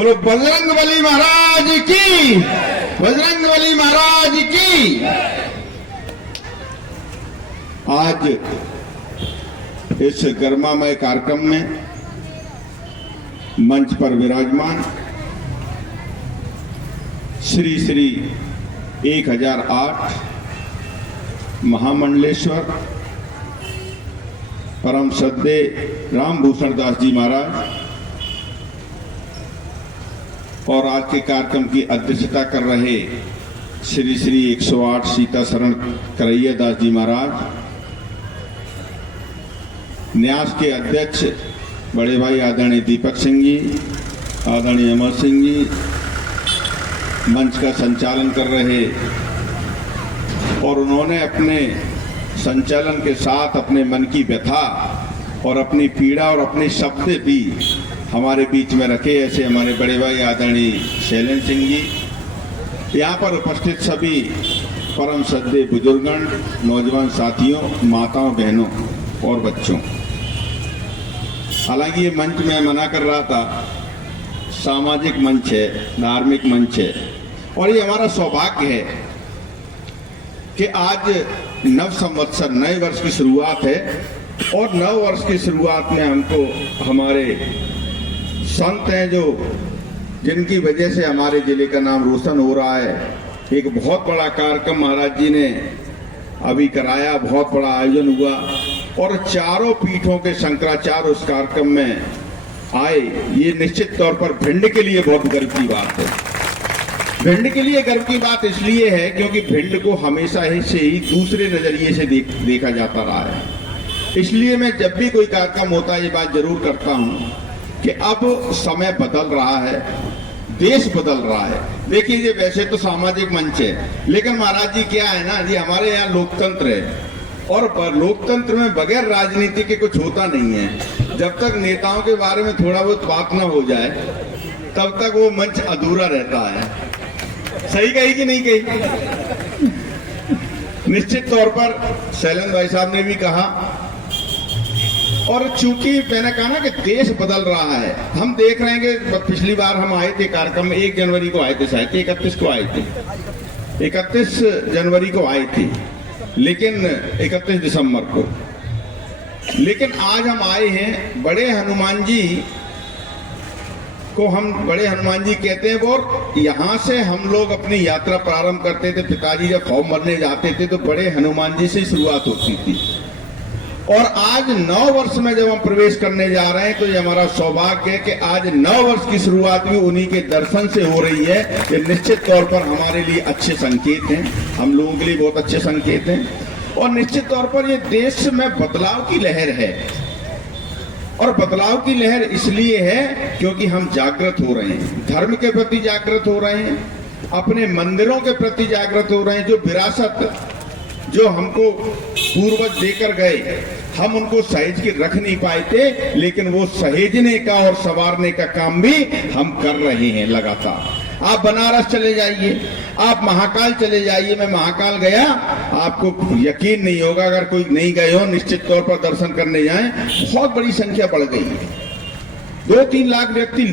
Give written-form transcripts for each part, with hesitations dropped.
बोलो बजरंगबली महाराज की, बजरंगबली महाराज की। आज इस गर्मामय कार्यक्रम में मंच पर विराजमान श्री श्री 1008 महामंडलेश्वर परम श्रद्धेय रामभूषण दास जी महाराज और आज के कार्यक्रम की अध्यक्षता कर रहे श्री श्री 108 सीता शरण करैया दास जी महाराज, न्यास के अध्यक्ष बड़े भाई आदरणीय दीपक सिंह जी, आदरणीय अमर सिंह जी, मंच का संचालन कर रहे और उन्होंने अपने संचालन के साथ अपने मन की व्यथा और अपनी पीड़ा और अपने शब्द भी हमारे बीच में रखे, ऐसे हमारे बड़े भाई आदरणीय शैलेंद्र सिंह जी, यहाँ पर उपस्थित सभी परम श्रद्धेय बुजुर्गण, नौजवान साथियों, माताओं, बहनों और बच्चों। हालांकि ये मंच में मना कर रहा था, सामाजिक मंच है, धार्मिक मंच है और ये हमारा सौभाग्य है कि आज नव संवत्सर, नए वर्ष की शुरुआत है और नव वर्ष की शुरुआत में हमको हमारे संत हैं जो जिनकी वजह से हमारे जिले का नाम रोशन हो रहा है, एक बहुत बड़ा कार्यक्रम महाराज जी ने अभी कराया, बहुत बड़ा आयोजन हुआ और चारों पीठों के शंकराचार्य उस कार्यक्रम में आए। ये निश्चित तौर पर भिंड के लिए बहुत गर्व की बात है। भिंड के लिए गर्व की बात इसलिए है क्योंकि भिंड को हमेशा से ही दूसरे नजरिए से देखा जाता रहा है। इसलिए मैं जब भी कोई कार्यक्रम होता है ये बात जरूर करता हूँ कि अब समय बदल रहा है, देश बदल रहा है। देखिए ये वैसे तो सामाजिक मंच है, लेकिन महाराज जी क्या है ना जी, हमारे यहाँ लोकतंत्र है और लोकतंत्र में बगैर राजनीति के कुछ होता नहीं है। जब तक नेताओं के बारे में थोड़ा बहुत बात ना हो जाए तब तक वो मंच अधूरा रहता है। सही कही कि नहीं कही? निश्चित तौर पर शैलेंद्र भाई साहब ने भी कहा और चूंकि मैंने कहा ना कि देश बदल रहा है, हम देख रहे हैं कि पिछली बार हम आए थे कार्यक्रम में 1 जनवरी को आए थे, शायद 31 को आए थे, 31 जनवरी को आए थे, लेकिन 31 दिसंबर को। लेकिन आज हम आए हैं बड़े हनुमान जी को, हम बड़े हनुमान जी कहते हैं और यहाँ से हम लोग अपनी यात्रा प्रारंभ करते थे। पिताजी जब फॉर्म भरने जाते थे तो बड़े हनुमान जी से शुरुआत होती थी और आज 9 वर्ष में जब हम प्रवेश करने जा रहे हैं तो ये हमारा सौभाग्य है कि आज 9 वर्ष की शुरुआत भी उन्हीं के दर्शन से हो रही है। ये निश्चित तौर पर हमारे लिए अच्छे संकेत हैं, हम लोगों के लिए बहुत अच्छे संकेत हैं और निश्चित तौर पर ये देश में बदलाव की लहर है और बदलाव की लहर इसलिए है क्योंकि हम जागृत हो रहे हैं, धर्म के प्रति जागृत हो रहे हैं, अपने मंदिरों के प्रति जागृत हो रहे हैं। जो विरासत जो हमको पूर्वज देकर गए, हम उनको सहेज के रख नहीं पाए थे, लेकिन वो सहेजने का और संवारने का काम भी हम कर रहे हैं लगातार। आप बनारस चले जाइए, आप महाकाल चले जाइए, मैं महाकाल गया, आपको यकीन नहीं होगा अगर कोई नहीं गए हो, निश्चित तौर पर दर्शन करने जाएं, बहुत बड़ी संख्या बढ़ गई है। 2-3 लाख व्यक्ति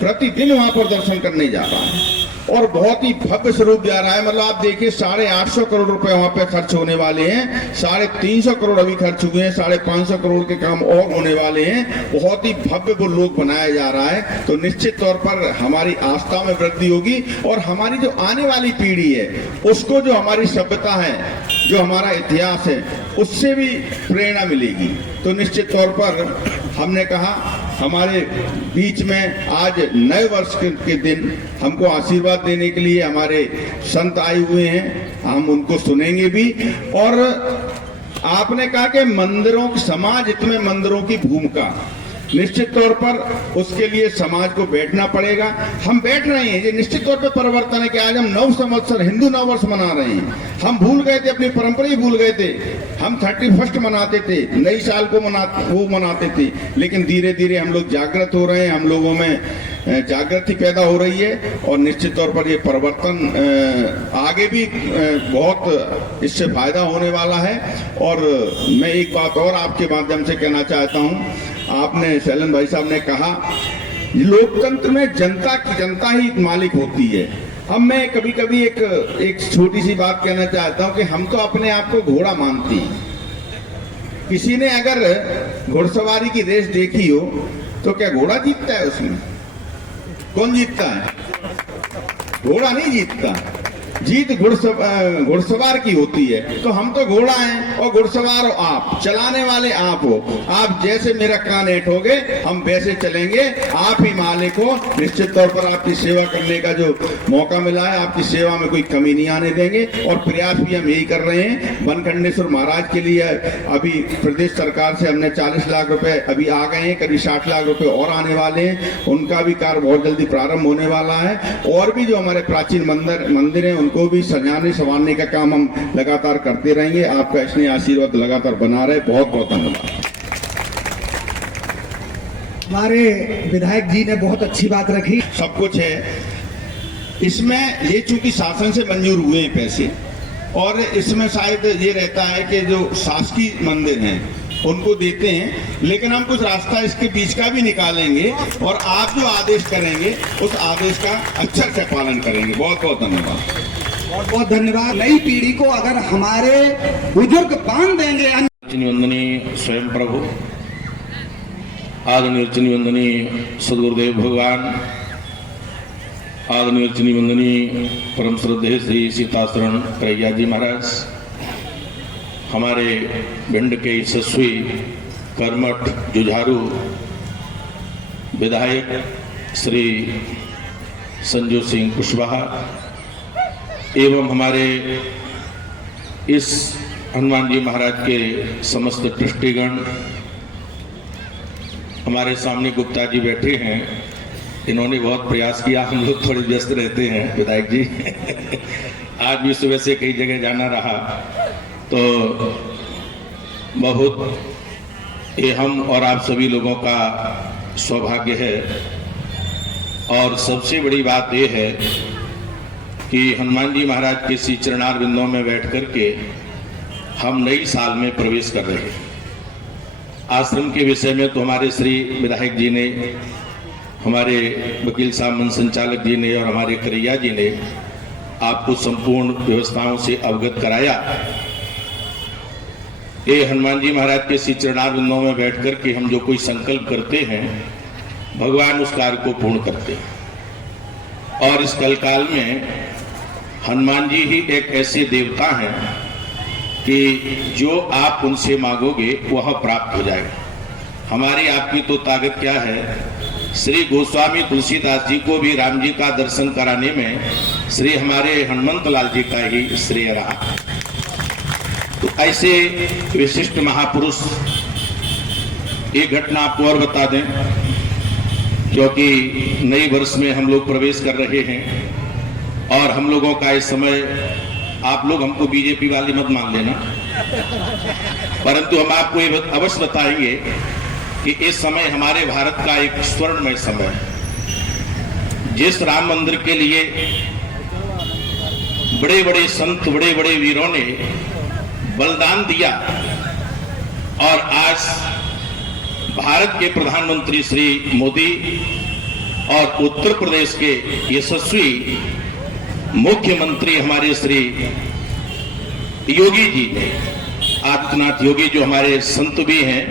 प्रतिदिन वहां पर दर्शन करने जा रहा है और बहुत ही भव्य स्वरूप जा रहा है। मतलब आप देखिए 850 करोड़ रुपए वहां पे खर्च होने वाले हैं, 350 करोड़ अभी खर्च हुए हैं, 550 करोड़ के काम और होने वाले हैं। बहुत ही भव्य वो लोग बनाया जा रहा है। तो निश्चित तौर पर हमारी आस्था में वृद्धि होगी और हमारी जो आने वाली पीढ़ी है उसको जो हमारी सभ्यता है, जो हमारा इतिहास है, उससे भी प्रेरणा मिलेगी। तो निश्चित तौर पर हमने कहा हमारे बीच में आज नए वर्ष के दिन हमको आशीर्वाद देने के लिए हमारे संत आए हुए हैं, हम उनको सुनेंगे भी। और आपने कहा कि मंदिरों की, समाज में मंदिरों की भूमिका, निश्चित तौर पर उसके लिए समाज को बैठना पड़ेगा। हम बैठ रहे हैं, ये निश्चित तौर पे परिवर्तन है कि आज हम 9 संवत्सर हिंदू नव वर्ष मना रहे हैं। हम भूल गए थे, अपनी परंपरा ही भूल गए थे। हम 31 मनाते थे, नई साल को मनाते थे, लेकिन धीरे धीरे हम लोग जागृत हो रहे हैं, हम लोगों में जागृति पैदा हो रही है और निश्चित तौर पर ये परिवर्तन आगे भी बहुत इससे फायदा होने वाला है। और मैं एक बात और आपके माध्यम से कहना चाहता हूँ। आपने शैलेंद्र भाई साहब ने कहा लोकतंत्र में जनता ही मालिक होती है। अब मैं कभी कभी एक छोटी सी बात कहना चाहता हूं कि हम तो अपने आप को घोड़ा मानते हैं। किसी ने अगर घुड़सवारी की रेस देखी हो तो क्या घोड़ा जीतता है? उसमें कौन जीतता है? घोड़ा नहीं जीतता। जीत घुड़सवार की होती है। तो हम तो घोड़ा हैं और घुड़सवार हो आप, चलाने वाले आप हो। आप जैसे मेरा कान ऐठोगे हम वैसे चलेंगे। आप ही मालिक हो। निश्चित तौर पर आपकी सेवा करने का जो मौका मिला है, आपकी सेवा में कोई कमी नहीं आने देंगे और प्रयास भी हम यही कर रहे हैं। बनखंडेश्वर महाराज के लिए अभी प्रदेश सरकार से हमने 40 लाख रुपए अभी आ गए हैं, करीब 60 लाख रुपए और आने वाले हैं। उनका भी कार्य बहुत जल्दी प्रारंभ होने वाला है। और भी जो हमारे प्राचीन मंदिर हैं उनको भी सजाने संवारने का काम हम लगातार करते रहेंगे। आपका स्नेह आशीर्वाद लगातार बना रहे। बहुत बहुत धन्यवाद। हमारे विधायक जी ने बहुत अच्छी बात रखी। सब कुछ है इसमें। ये चूंकि शासन से मंजूर हुए हैं पैसे, और इसमें शायद ये रहता है कि जो शासकीय मंदिर हैं उनको देते हैं, लेकिन हम कुछ रास्ता इसके बीच का भी निकालेंगे और आप जो आदेश करेंगे उस आदेश का अक्षर से पालन करेंगे। बहुत बहुत धन्यवाद। बहुत बहुत धन्यवाद। नई पीढ़ी को अगर हमारे बुजुर्ग बांध देंगे। वंदनीय स्वयं प्रभु आदरणीय वंदनीय सदगुरुदेव भगवान, आदरणीय वंदनीय परम श्रद्धेय श्री सीताशरण करैया जी महाराज, हमारे भिंड के यशस्वी कर्मठ जुझारू विधायक श्री संजू सिंह कुशवाहा एवं हमारे इस हनुमान जी महाराज के समस्त ट्रस्टीगण, हमारे सामने गुप्ता जी बैठे हैं। इन्होंने बहुत प्रयास किया। हम लोग थोड़े व्यस्त रहते हैं विधायक जी आज भी सुबह से कई जगह जाना रहा, तो बहुत ये हम और आप सभी लोगों का सौभाग्य है। और सबसे बड़ी बात यह है कि हनुमान जी महाराज के श्री चरणार बिंदों में बैठ करके हम नई साल में प्रवेश कर रहे हैं। आश्रम के विषय में तो हमारे श्री विधायक जी ने, हमारे वकील साहब मन संचालक जी ने और हमारे करैया जी ने आपको संपूर्ण व्यवस्थाओं से अवगत कराया। ये हनुमान जी महाराज के श्री चरणार बिंदों में बैठ करके हम जो कोई संकल्प करते हैं, भगवान उस कार्य को पूर्ण करते हैं। और इस कलकाल में हनुमान जी ही एक ऐसे देवता हैं कि जो आप उनसे मांगोगे वह प्राप्त हो जाएगा। हमारी आपकी तो ताकत क्या है। श्री गोस्वामी तुलसीदास जी को भी राम जी का दर्शन कराने में श्री हमारे हनुमंत लाल जी का ही श्रेय रहा। तो ऐसे विशिष्ट महापुरुष, एक घटना आपको और बता दें, क्योंकि नई वर्ष में हम लोग प्रवेश कर रहे हैं और हम लोगों का इस समय, आप लोग हमको बीजेपी वाले मत मान लेना, परंतु हम आपको ये अवश्य बताएंगे कि इस समय हमारे भारत का एक स्वर्णमय समय है। जिस राम मंदिर के लिए बड़े बड़े संत, बड़े बड़े वीरों ने बलिदान दिया, और आज भारत के प्रधानमंत्री श्री मोदी और उत्तर प्रदेश के यशस्वी मुख्यमंत्री हमारे श्री योगी जी, आदित्यनाथ योगी, जो हमारे संत भी हैं,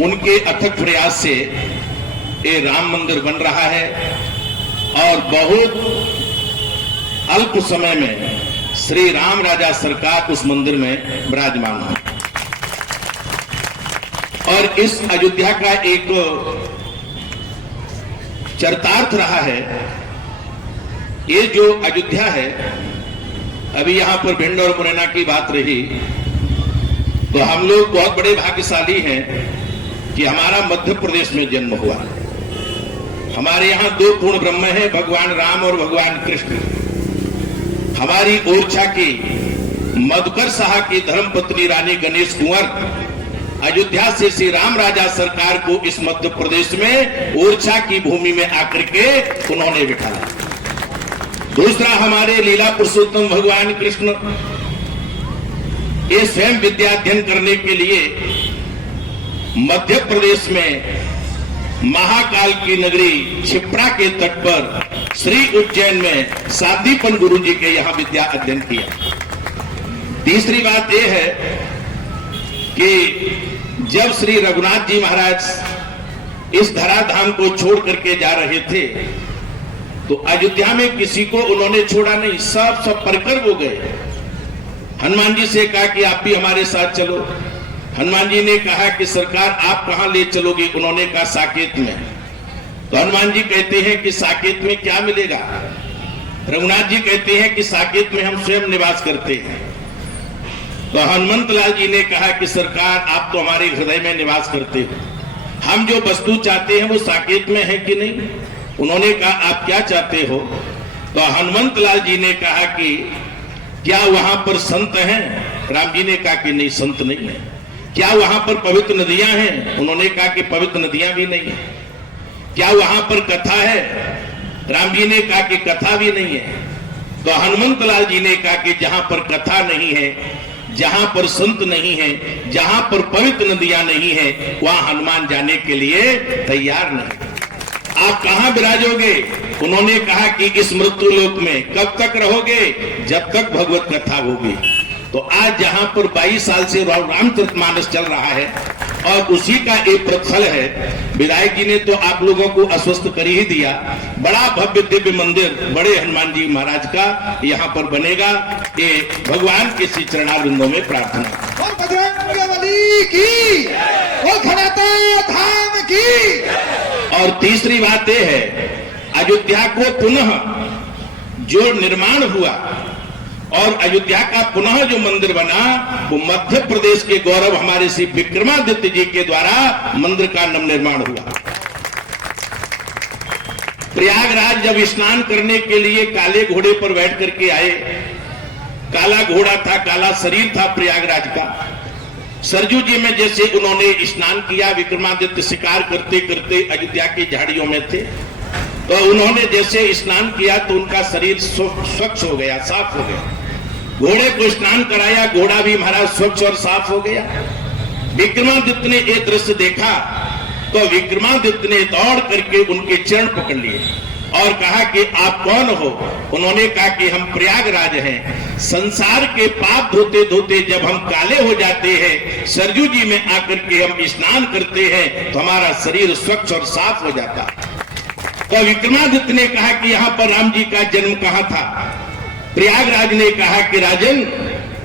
उनके अथक प्रयास से ये राम मंदिर बन रहा है और बहुत अल्प समय में श्री राम राजा सरकार उस मंदिर में विराजमान है। और इस अयोध्या का एक चरितार्थ रहा है। ये जो अयोध्या है, अभी यहां पर भिंड और मुरैना की बात रही, तो हम लोग बहुत बड़े भाग्यशाली हैं कि हमारा मध्य प्रदेश में जन्म हुआ। हमारे यहाँ दो पूर्ण ब्रह्म है, भगवान राम और भगवान कृष्ण। हमारी ओरछा की मधुकर शाह की धर्मपत्नी रानी गणेश कुंवर अयोध्या से श्री राम राजा सरकार को इस मध्य प्रदेश में ओरछा की भूमि में आकर के उन्होंने बिठाया। दूसरा, हमारे लीला पुरुषोत्तम भगवान कृष्ण ये स्वयं विद्या अध्ययन करने के लिए मध्य प्रदेश में महाकाल की नगरी क्षिप्रा के तट पर श्री उज्जैन में सादीपन गुरु जी के यहाँ विद्या अध्ययन किया। तीसरी बात यह है कि जब श्री रघुनाथ जी महाराज इस धराधाम को छोड़ करके जा रहे थे तो अयोध्या में किसी को उन्होंने छोड़ा नहीं, सब परकर वो गए। हनुमान जी से कहा कि आप भी हमारे साथ चलो। हनुमान जी ने कहा कि सरकार आप कहां ले चलोगे? उन्होंने कहा साकेत में। तो हनुमान जी कहते हैं कि साकेत में क्या मिलेगा? रघुनाथ जी कहते हैं कि साकेत में हम स्वयं निवास करते हैं। तो हनुमंत लाल जी ने कहा कि सरकार आप तो हमारे हृदय में निवास करते हो, हम जो वस्तु चाहते हैं वो साकेत में है कि नहीं? उन्होंने कहा आप क्या चाहते हो? तो हनुमंत लाल जी ने कहा कि क्या वहां पर संत हैं? राम जी ने कहा कि नहीं, संत नहीं है। क्या वहां पर पवित्र नदियां हैं? उन्होंने कहा कि पवित्र नदियां भी नहीं है। क्या वहां पर कथा है? राम जी ने कहा कि कथा भी नहीं है। तो हनुमंत लाल जी ने कहा कि जहां पर कथा नहीं है, जहां पर संत नहीं है, जहां पर पवित्र नदियां नहीं है, वहां हनुमान जाने के लिए तैयार नहीं। आप कहां विराजोगे? उन्होंने कहा कि इस मृत्यु लोक में। कब तक रहोगे? जब तक भगवत कथा होगी। तो आज जहां पर 22 साल से रामचरितमानस चल रहा है और उसी का एक प्रतिफल है, विधायक जी ने तो आप लोगों को आश्वस्त कर ही दिया। बड़ा भव्य दिव्य मंदिर बड़े हनुमान जी महाराज का यहाँ पर बनेगा। ये भगवान के श्री चरणारविंदों में प्रार्थना। और बजरंगबली की, और घनता धाम की। और तीसरी बात यह है, अयोध्या को पुनः जो निर्माण हुआ और अयोध्या का पुनः जो मंदिर बना वो मध्य प्रदेश के गौरव हमारे श्री विक्रमादित्य जी के द्वारा मंदिर का नवनिर्माण हुआ। प्रयागराज जब स्नान करने के लिए काले घोड़े पर बैठ करके आए, काला घोड़ा था, काला शरीर था प्रयागराज का। सरजू जी में जैसे उन्होंने स्नान किया, विक्रमादित्य शिकार करते करते अयोध्या की झाड़ियों में थे, तो उन्होंने जैसे स्नान किया तो उनका शरीर स्वच्छ हो गया, साफ हो गया। घोड़े को स्नान कराया, घोड़ा भी महाराज स्वच्छ और साफ हो गया। विक्रमादित्य ने एक दृश्य देखा तो विक्रमादित्य ने दौड़ करके उनके चरण पकड़ लिए और कहा कि आप कौन हो? उन्होंने कहा कि हम प्रयागराज हैं। संसार के पाप धोते धोते जब हम काले हो जाते हैं, सरजू जी में आकर के हम स्नान करते हैं तो हमारा शरीर स्वच्छ और साफ हो जाता। तो विक्रमादित्य ने कहा कि यहाँ पर राम जी का जन्म कहाँ था? प्रयागराज ने कहा कि राजन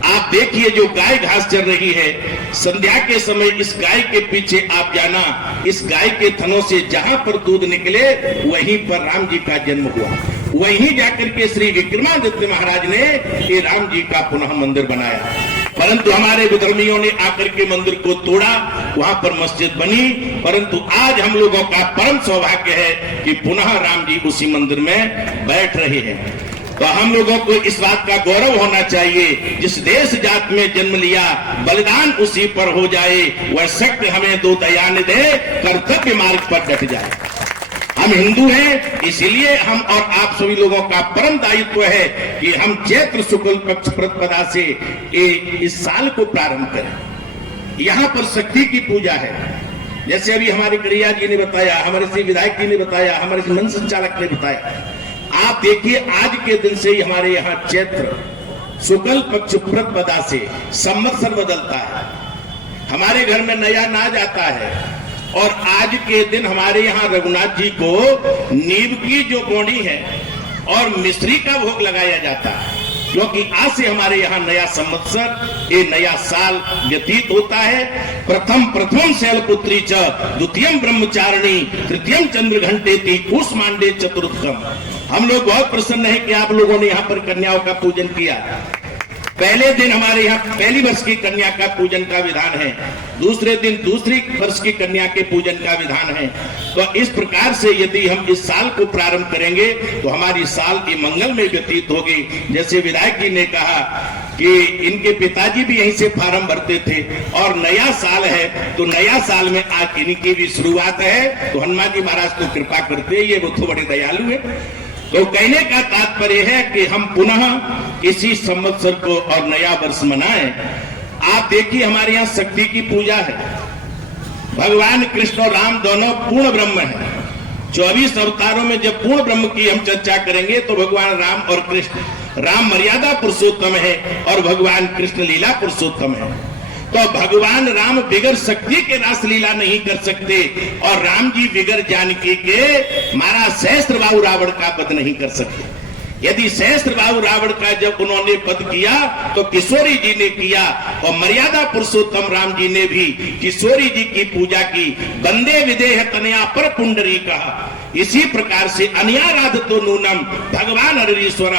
आप देखिए जो गाय घास चर रही है, संध्या के समय इस गाय के पीछे आप जाना, इस गाय के थनों से जहां पर दूध निकले वहीं पर राम जी का जन्म हुआ। वहीं जाकर के श्री विक्रमादित्य महाराज ने ये राम जी का पुनः मंदिर बनाया। परंतु हमारे विधर्मियों ने आकर के मंदिर को तोड़ा, वहां पर मस्जिद बनी। परंतु आज हम लोगों का परम सौभाग्य है कि पुनः राम जी उसी मंदिर में बैठ रहे हैं। तो हम लोगों को इस बात का गौरव होना चाहिए, जिस देश जात में जन्म लिया बलिदान उसी पर हो जाए, वह शक्ति हमें दो दयान दे, कर्तव्य मार्ग पर डट जाए। हम हिंदू हैं, इसीलिए हम और आप सभी लोगों का परम दायित्व है कि हम चैत्र शुक्ल पक्ष प्रतिपदा से इस साल को प्रारंभ करें। यहाँ पर शक्ति की पूजा है, जैसे अभी हमारे करिया जी ने बताया, हमारे श्री विधायक जी ने बताया, हमारे मन संचालक ने बताया। आप देखिए आज के दिन से ही हमारे यहाँ चैत्र शुक्ल पक्ष प्रतिपदा से संवत्सर बदलता है, हमारे घर में नया नाज आता है। और आज के दिन हमारे यहाँ रघुनाथ जी को नीम की जो बोनी है और मिश्री का भोग लगाया जाता है, क्योंकि आज से हमारे यहाँ नया संवत्सर, ये नया साल व्यतीत होता है। प्रथम शैलपुत्री च द्वितीयम ब्रह्मचारिणी तृतीयम चंद्र घंटेति कूष्मांडे चतुर्थम। हम लोग बहुत प्रसन्न हैं कि आप लोगों ने यहाँ पर कन्याओं का पूजन किया। पहले दिन हमारे यहाँ पहली वर्ष की कन्या का पूजन का विधान है, दूसरे दिन दूसरी वर्ष की कन्या के पूजन का विधान है। तो इस प्रकार से यदि हम इस साल को प्रारंभ करेंगे तो हमारी साल की मंगल में व्यतीत होगी। जैसे विधायक जी ने कहा कि इनके पिताजी भी यहीं से फार्म भरते थे और नया साल है, तो नया साल में आज इनकी भी शुरुआत है। तो हनुमान जी महाराज तो कृपा करते हैं, ये वो तो बड़े दयालु है। तो कहने का तात्पर्य है कि हम पुनः इसी संवत्सर को और नया वर्ष मनाएं। आप देखिए हमारे यहाँ शक्ति की पूजा है, भगवान कृष्ण और राम दोनों पूर्ण ब्रह्म हैं। 24 अवतारों में जब पूर्ण ब्रह्म की हम चर्चा करेंगे तो भगवान राम और कृष्ण, राम मर्यादा पुरुषोत्तम है और भगवान कृष्ण लीला पुरुषोत्तम है। तो भगवान राम बिगर शक्ति के रास लीला नहीं कर सकते और राम जी बिगर जानकी के महाराज सहस्त्रबाहु रावण का वध नहीं कर सकते। यदि सहस्त्रबाहु रावण का जब उन्होंने वध किया तो किशोरी जी ने किया और मर्यादा पुरुषोत्तम राम जी ने भी किशोरी जी की पूजा की। वंदे विदेह तनया पर पुंडरी कहा। इसी प्रकार से अन्याराध तो नूनम भगवान हरीश्वर,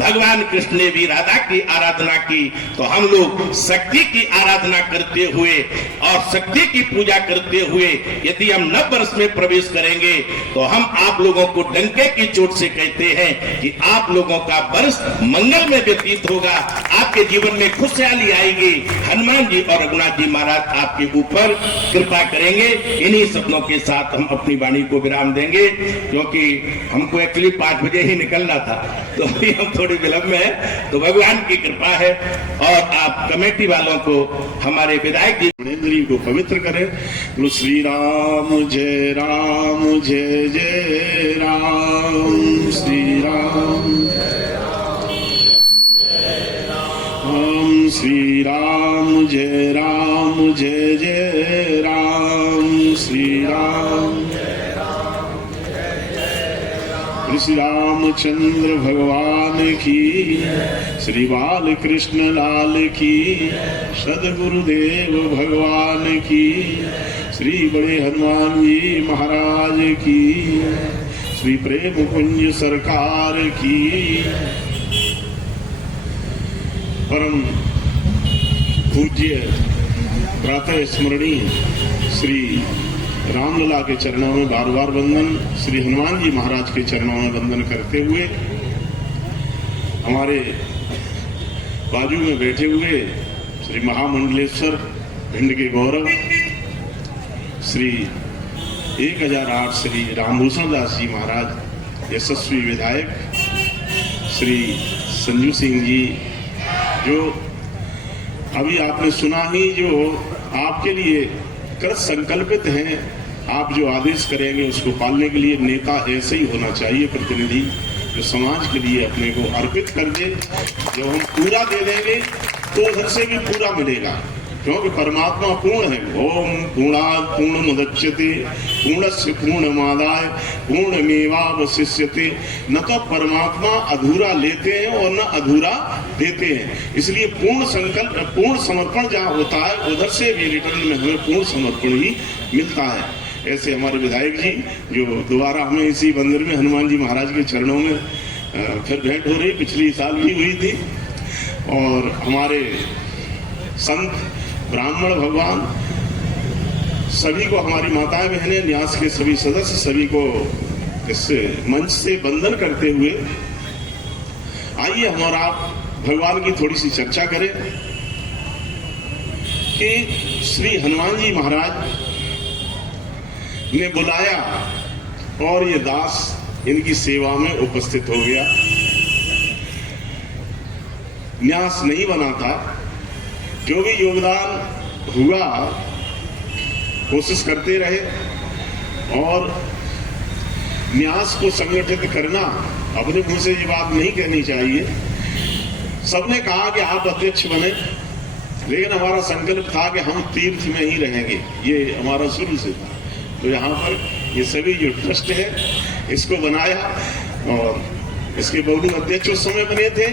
भगवान कृष्ण ने भी राधा की आराधना की। तो हम लोग शक्ति की आराधना करते हुए और शक्ति की पूजा करते हुए यदि हम नव वर्ष में प्रवेश करेंगे तो हम आप लोगों को डंके की चोट से कहते हैं कि आप लोगों का वर्ष मंगल में व्यतीत होगा, आपके जीवन में खुशहाली आएगी। हनुमान जी और रघुनाथ जी महाराज आपके ऊपर कृपा करेंगे। इन्हीं शब्दों के साथ हम अपनी वाणी को विराम देंगे, क्योंकि हमको एक्चुअली 5 बजे ही निकलना था, तो अभी हम थोड़ी विलंब में है। तो भगवान की कृपा है और आप कमेटी वालों को, हमारे विधायक जी गुणेंद्री को पवित्र करें। बोलो श्री राम जय जय राम, श्री राम ओम श्री राम जय जय राम, श्री राम श्री रामचंद्र भगवान की, श्री बाल कृष्ण लाल की, सदगुरुदेव भगवान की, श्री बड़े हनुमान जी महाराज की, श्री प्रेम कुंज सरकार की। परम पूज्य प्रातः स्मरणीय श्री रामलला के चरणों में बार बार वंदन, श्री हनुमान जी महाराज के चरणों में वंदन करते हुए हमारे बाजू में बैठे हुए श्री महामंडलेश्वर भिंड के गौरव श्री 1008 श्री रामभूषण दास जी महाराज, यशस्वी विधायक श्री संजू सिंह जी, जो अभी आपने सुना ही, जो आपके लिए कृत संकल्पित हैं। आप जो आदेश करेंगे उसको पालने के लिए नेता ऐसे ही होना चाहिए, प्रतिनिधि जो समाज के लिए अपने को अर्पित कर दे। जब हम पूरा दे देंगे तो उधर से भी पूरा मिलेगा, क्योंकि परमात्मा पूर्ण है। ओम पूर्णात् पूर्णमुदच्यते पूर्णस्य पूर्णमादाय पूर्णमेवावशिष्यते। न तो परमात्मा अधूरा लेते हैं और न अधूरा देते हैं। इसलिए पूर्ण संकल्प, पूर्ण समर्पण जहाँ होता है उधर से भी रिटर्न में हमें पूर्ण समर्पण ही मिलता है। ऐसे हमारे विधायक जी जो दोबारा हमें इसी मंदिर में हनुमान जी महाराज के चरणों में फिर भेंट हो रही, पिछली साल भी हुई थी। और हमारे संत ब्राह्मण भगवान सभी को, हमारी माताएं बहनें, न्यास के सभी सदस्य सभी को इस मंच से वंदन करते हुए आइए हम और आप भगवान की थोड़ी सी चर्चा करें कि श्री हनुमान जी महाराज ने बुलाया और ये दास इनकी सेवा में उपस्थित हो गया। न्यास नहीं बना था, जो भी योगदान हुआ कोशिश करते रहे और न्यास को संगठित करना, अपने मुंह से ये बात नहीं कहनी चाहिए। सबने कहा कि आप अध्यक्ष बने, लेकिन हमारा संकल्प था कि हम तीर्थ में ही रहेंगे, ये हमारा शुरू से था। तो यहाँ पर ये सभी जो ट्रस्ट है इसको बनाया और इसके बहु अध्यक्ष उस समय बने थे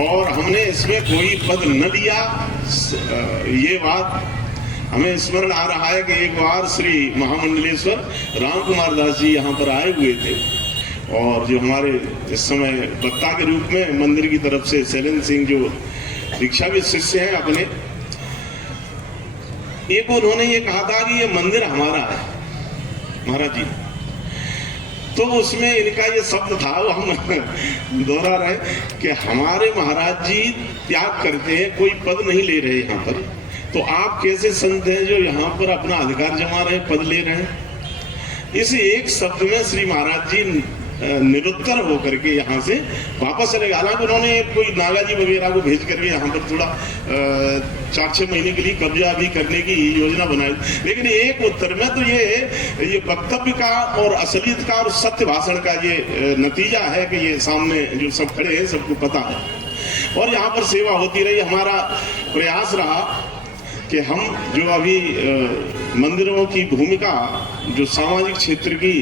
और हमने इसमें कोई पद न लिया। ये बात हमें स्मरण आ रहा है कि एक बार श्री महामंडलेश्वर राम कुमार दास जी यहाँ पर आए हुए थे और जो हमारे इस समय वक्ता के रूप में मंदिर की तरफ से शैलेंद्र सिंह जो दीक्षा भी शिष्य हैं अपने, एक उन्होंने ये कहा था कि ये मंदिर हमारा है महाराज जी। तो उसमें इनका ये शब्द था, वो हम दोहरा रहे कि हमारे महाराज जी त्याग करते हैं, कोई पद नहीं ले रहे यहाँ पर, तो आप कैसे संत हैं जो यहाँ पर अपना अधिकार जमा रहे, पद ले रहे हैं। इस एक शब्द में श्री महाराज जी निरुत्तर होकर के यहाँ से वापस चले गए। हालांकि उन्होंने कोई नागा जी वगैरह को भेज करके यहाँ पर थोड़ा 4-6 महीने के लिए कब्जा भी करने की योजना बनाई, लेकिन एक उत्तर में तो ये वक्तव्य का और असलियत का और सत्य भाषण का ये नतीजा है कि ये सामने जो सब खड़े हैं सबको पता है। और यहाँ पर सेवा होती रही। हमारा प्रयास रहा कि हम जो अभी मंदिरों की भूमिका जो सामाजिक क्षेत्र की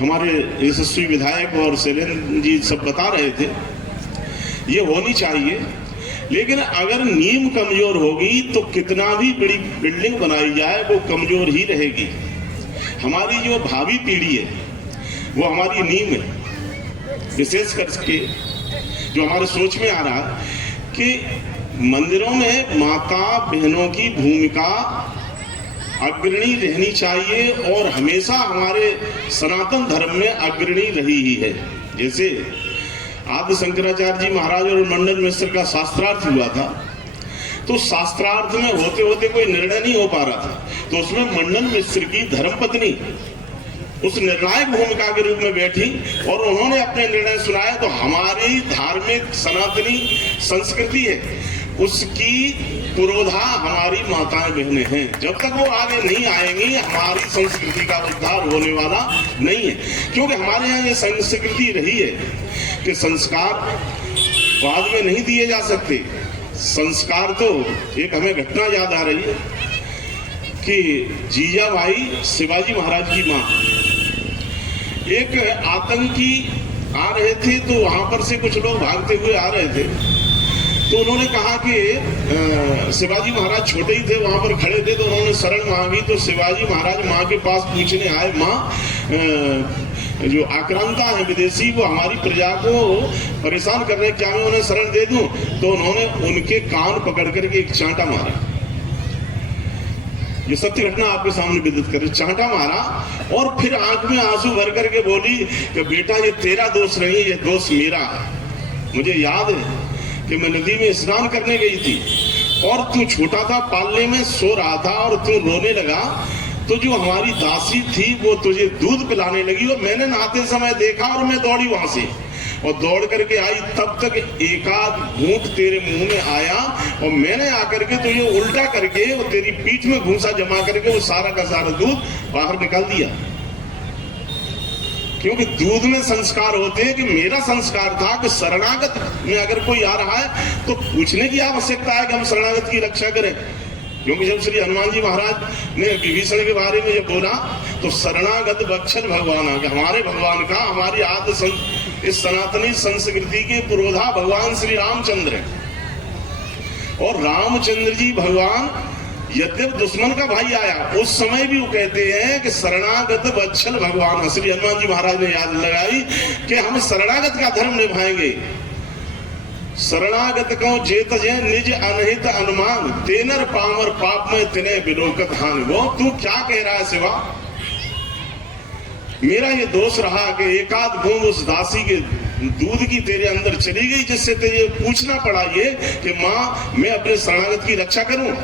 हमारे यशस्वी विधायक और शैलेंद्र जी सब बता रहे थे, ये होनी चाहिए। लेकिन अगर नींव कमजोर होगी तो कितना भी बड़ी बिल्डिंग बनाई जाए वो कमजोर ही रहेगी। हमारी जो भावी पीढ़ी है वो हमारी नींव है। विशेष करके जो हमारे सोच में आ रहा है कि मंदिरों में माता बहनों की भूमिका अग्रणी रहनी चाहिए और हमेशा हमारे सनातन धर्म में अग्रणी रही ही है। जैसे आदि शंकराचार्य जी महाराज और मंडन मिश्र का शास्त्रार्थ हुआ था, तो शास्त्रार्थ में होते होते कोई निर्णय नहीं हो पा रहा था, तो उसमें मंडन मिश्र की धर्मपत्नी उस निर्णायक भूमिका के रूप में बैठी और उन्होंने अपने निर्णय सुनाए। तो हमारी धार्मिक सनातनी संस्कृति है, उसकी पुरोधा हमारी माताएं बहनें हैं। जब तक वो आगे नहीं आएंगी हमारी संस्कृति का उद्धार होने वाला नहीं है। क्योंकि हमारे यहाँ ये संस्कृति रही है कि संस्कार बाद में नहीं दिए जा सकते। संस्कार तो एक हमें घटना याद आ रही है कि जीजाबाई शिवाजी महाराज की माँ, एक आतंकी आ रहे थे, तो वहां पर से कुछ लोग भागते हुए आ रहे थे, तो उन्होंने कहा कि शिवाजी महाराज छोटे ही थे, वहां पर खड़े थे, तो उन्होंने शरण मांगी। तो शिवाजी महाराज माँ के पास पूछने आए, माँ जो आक्रांता है विदेशी वो हमारी प्रजा को परेशान कर रहे, क्या मैं उन्हें शरण दे दूं? तो उन्होंने उनके कान पकड़ करके एक चांटा मारा। ये सत्य घटना आपके सामने विदित कर, चांटा मारा और फिर आंख में आंसू भर करके बोली कि बेटा ये तेरा दोष नहीं, ये दोष मेरा है। मुझे याद है कि मैं नदी में स्नान करने गई थी और तू छोटा था, पालने में सो रहा था और तू रोने लगा, तो जो हमारी दासी थी वो तुझे दूध पिलाने लगी और मैंने नहाते समय देखा और मैं दौड़ी वहां से और दौड़ करके आई। तब तक एकाध घूंट तेरे मुंह में आया और मैंने आकर के तुझे उल्टा करके वो तेरी पीठ में घूंसा जमा करके वो सारा का सारा दूध बाहर निकाल दिया। क्योंकि दूध में संस्कार होते हैं कि मेरा संस्कार था कि शरणागत में अगर कोई आ रहा है तो पूछने की आवश्यकता है कि हम शरणागत की रक्षा करें। क्योंकि जब श्री हनुमान जी महाराज ने विभीषण के बारे में जब बोला तो शरणागत बक्षण भगवान, हमारे भगवान का, हमारी आदि इस सनातनी संस्कृति के पुरोधा भगवान श्री रामचंद्र है। और रामचंद्र जी भगवान यद्यप दुश्मन का भाई आया उस समय भी वो कहते हैं कि शरणागत वत्सल भगवान। श्री हनुमान जी महाराज ने याद लगाई कि हम शरणागत का धर्म निभाएंगे। शरणागत को जेत जे निज अनहित अनुमान, तेनर पामर पाप में तिने बिलोकत हान। वो तू क्या कह रहा है शिवा? मेरा ये दोष रहा कि एकाध बूंद उस दासी के दूध की तेरे अंदर चली गई, जिससे तुझे पूछना पड़ा ये कि माँ मैं अपने शरणागत की रक्षा करूं।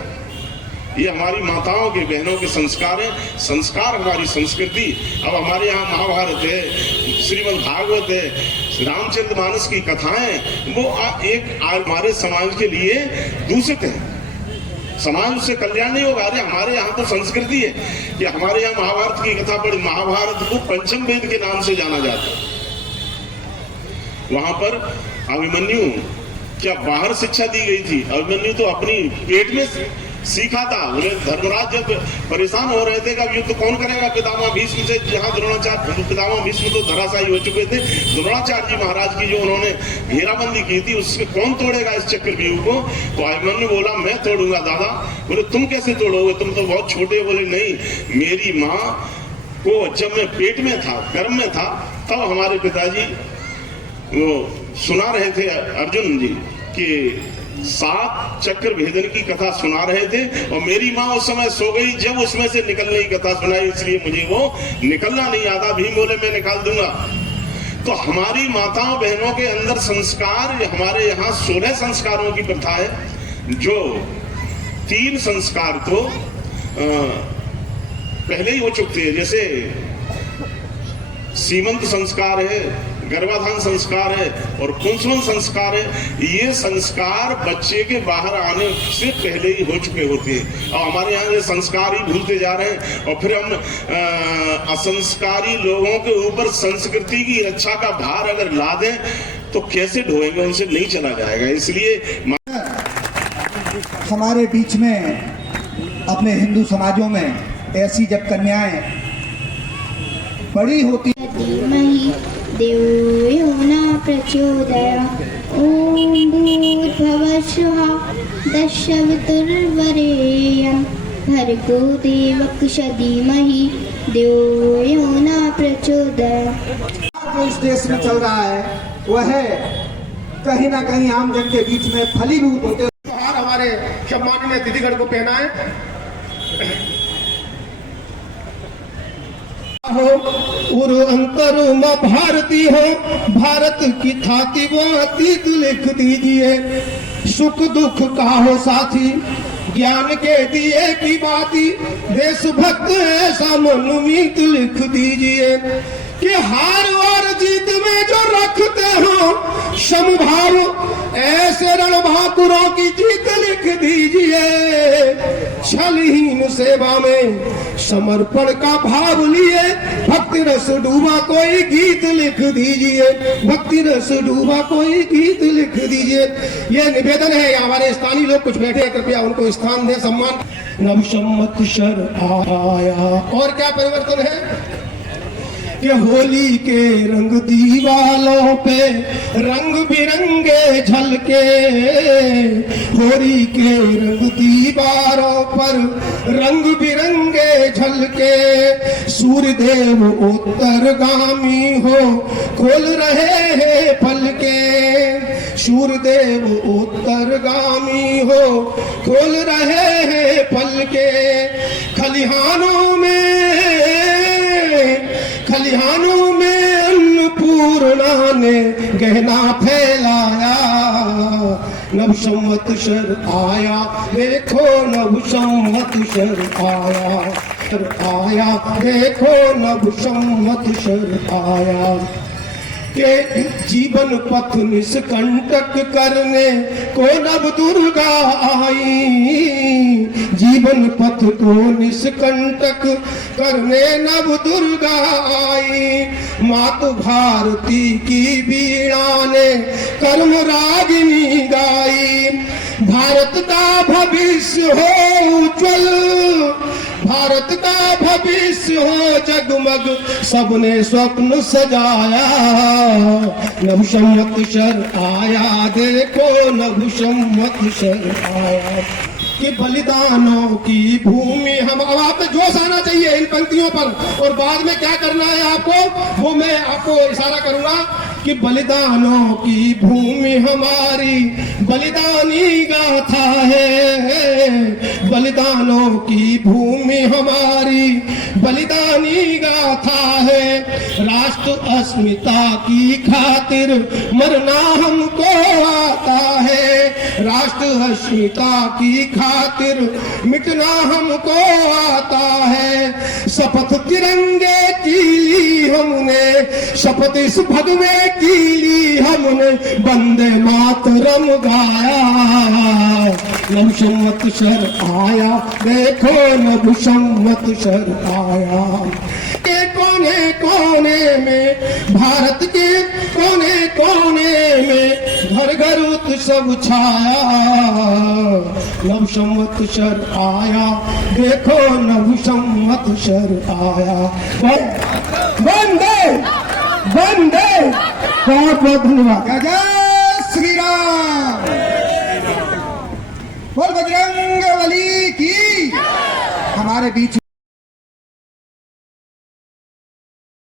ये हमारी माताओं के बहनों के संस्कार हैं, संस्कार हमारी संस्कृति। अब हमारे यहाँ महाभारत है, श्रीमद् भागवत है, रामचरितमानस की कथाएं, वो एक हमारे समाज के लिए दूषित है। समाज उससे कल्याण नहीं होगा। अरे हमारे यहाँ तो संस्कृति है कि हमारे यहाँ महाभारत की कथा पढ़ी। महाभारत को पंचम वेद के नाम से जाना जाता है। वहां पर अभिमन्यु क्या बाहर शिक्षा दी गई थी? अभिमन्यु तो अपनी पेट में सीखा था। उन्हें धर्मराज जब परेशान हो रहे थे कि युद्ध कौन करेगा पितामह भीष्म से, जहां द्रोणाचार्य, पितामह भीष्म तो धराशायी हो चुके थे, द्रोणाचार्य जी महाराज की जो उन्होंने घेराबंदी की थी उससे कौन तोड़ेगा इस चक्रव्यूह को? तो अभिमन्यु बोला मैं तोड़ूंगा। दादा बोले तुम कैसे तोड़ोगे, तुम तो बहुत छोटे। बोले नहीं, मेरी माँ को जब मैं पेट में था, गर्भ में था, तब हमारे पिताजी वो सुना रहे थे अर्जुन जी कि 7 चक्र भेदन की कथा सुना रहे थे और मेरी माँ उस समय सो गई जब उसमें से निकलने की कथा सुनाई, इसलिए मुझे वो निकलना नहीं आता। भीम बोले मैं निकाल दूंगा। तो हमारी माताओं बहनों के अंदर संस्कार, हमारे यहाँ 16 संस्कारों की प्रथा है, जो 3 संस्कार तो पहले ही हो चुके हैं। जैसे सीमंत संस्कार है, गर्भाधान संस्कार है और पुंसवन संस्कार है। ये संस्कार बच्चे के बाहर आने से पहले ही हो चुके होते हैं और हमारे यहाँ ये संस्कार ही भूलते जा रहे हैं। और फिर हम असंस्कारी लोगों के ऊपर संस्कृति की रक्षा का भार अगर ला दें तो कैसे ढोएंगे, उनसे नहीं चला जाएगा। इसलिए हमारे बीच में अपने हिंदू समाजों में ऐसी जब कन्याएं बड़ी होती धीमहि देवो यो न प्रचोदयात् ॐ भूर्भुवः स्वः तत्सवितुर्वरेण्यं भर्गो देवस्य धीमहि देवो यो न प्रचोदयात्। जो इस देश में चल रहा है वह कहीं ना कहीं आम जन के बीच में फलीभूत होते उपहार हमारे सम्माननीय अतिथिगण को पहनाए हो उर अंतर में भारती हो, भारत की थाती वो अतीत लिख दीजिए। सुख दुख का हो साथी, ज्ञान के दिए की बाती, देशभक्त ऐसा मनोमीत लिख दीजिए कि हार और जीत में जो रखते हो समभाव, ऐसे रणभाकुरों की जीत लिख दीजिए। छलहीन सेवा में समर्पण का भाव लिए, भक्ति रस डूबा कोई गीत लिख दीजिए, भक्ति रस डूबा कोई गीत लिख दीजिए। ये निवेदन है, हमारे स्थानीय लोग कुछ बैठे हैं, कृपया उनको स्थान दें, सम्मान। नव संवत्सर आया और क्या परिवर्तन है कि होली के रंग दीवालों पे रंग बिरंगे झलके, होली के रंग दीवारों पर रंग बिरंगे झलके। सूर्यदेव उत्तरगामी हो खोल रहे हैं पलके, सूर्यदेव उत्तरगामी हो खोल रहे हैं पलके। खलिहानों में अन्नपूर्णा ने गहना फैलाया। नव संवत्सर आया देखो, नव संवत्सर आया देखो, नव संवत्सर आया। के जीवन पथ निष्कंटक करने को नव दुर्गा आई, जीवन पथ को निष्कंटक करने नव दुर्गा आई। मातु भारती की वीणा ने कर्म रागिनी गाई। भारत का भविष्य हो उज्जवल, भारत का भविष्य हो जगमग, सबने स्वप्न सजाया। नव संवत्सर आया देखो, नव संवत्सर आया। कि बलिदानों की भूमि हम, अब आप पे जोश आना चाहिए इन पंक्तियों पर, और बाद में क्या करना है आपको वो मैं आपको इशारा करूंगा कि बलिदानों की भूमि हमारी बलिदानी गाथा है, बलिदानों की भूमि हमारी बलिदानी गाथा है। राष्ट्र अस्मिता की खातिर मरना हमको आता है, राष्ट्र अस्मिता की खातिर मिटना हमको आता है। शपथ तिरंगे की ली हमने, शपथ इस भगवे की ली हमने, वंदे मातरम गाया। नव संवत्सर आया देखो, नव संवत्सर आया। के कोने कोने में, भारत के कोने कोने में घर घर उत्सव छाया। नव संवत्सर आया देखो, नव संवत्सर आया। वंदे वंदे, बहुत बहुत धन्यवाद। जय श्री राम, बोल बजरंग बली की। हमारे बीच